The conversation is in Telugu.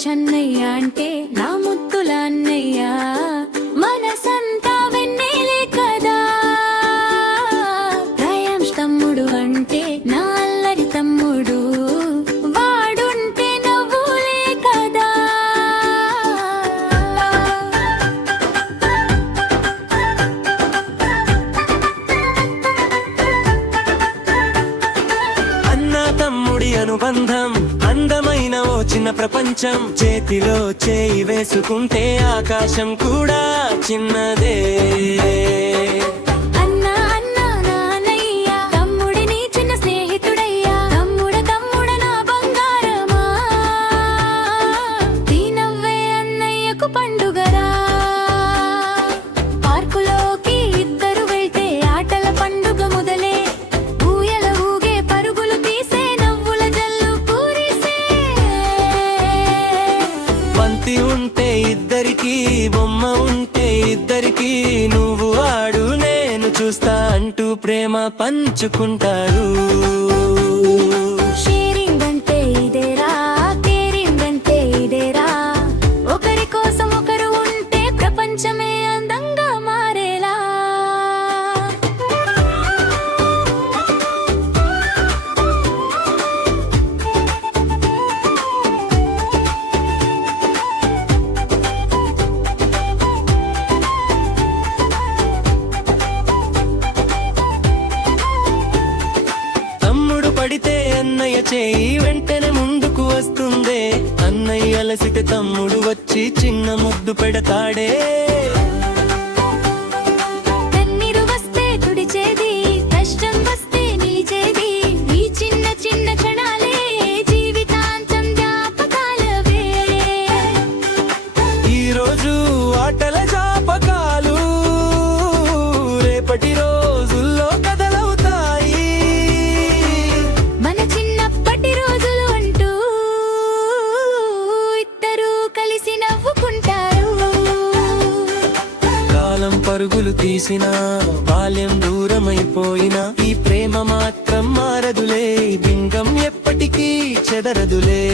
చెన్నయ్య అంటే నా ముద్దుల అన్నయ్య మనసంతా వెన్నెలే కదా ప్రయాంష్ తమ్ముడు అంటే నా అల్లరి తమ్ముడు వాడుంటే నవ్వులే కదా అన్నా తమ్ముడి అనుబంధం అందమైన ఓ చిన్న ప్రపంచం చేతిలో చేయి వేసుకుంటే ఆకాశం కూడా చిన్నదే అన్నా అన్నా నానయ్య తమ్ముడిని చిన్న స్నేహితుడయ్యా తమ్ముడ నా బంగారమా దీనవ్వే అన్నయ్యకు పండుగరా పార్కులోకి ఇద్దరు వెళ్తే ఆటల పండుగ మొదలే ఊయల ఊగే పరుగులు తీసే నవ్వుల జల్లు పూరిసే బంతి ఉంటే ఇద్దరికి బొమ్మ ఉంటే ఇద్దరికి నువ్వు ఆడు నేను చూస్తా అంటూ ప్రేమ పంచుకుంటారు షేరింగ్ అంటే ఇదేరా కేరింగ్ అంటే ఇదేరా ఒకరి కోసం ఒకరు ఉంటే ప్రపంచమే అందంగా మారేలా తమ్ముడు పడితే అన్నయ్య చేయి వెంటనే ముందుకు వస్తుందే అన్నయ్య అలసితే తమ్ముడు వచ్చి చిన్న ముద్దు పెడతాడే కన్నీరు వస్తే తుడిచేది కష్టం వస్తే నిలిచేది ఈ చిన్న చిన్న క్షణాలే జీవితాంతం జ్ఞాపకాలవే ఈ రోజు ఆటల జ్ఞాపకాలు రేపటి రోజుల్లో కథలవుతాయి మన చిన్నప్పటి రోజులు అంటూ ఇద్దరూ కలిసి నవ్వుకుంటారు కాలం పరుగులు తీసినా బాల్యం దూరమైపోయినా ఈ ప్రేమ మాత్రం మారదులే బింగం ఎప్పటికీ చెదరదులే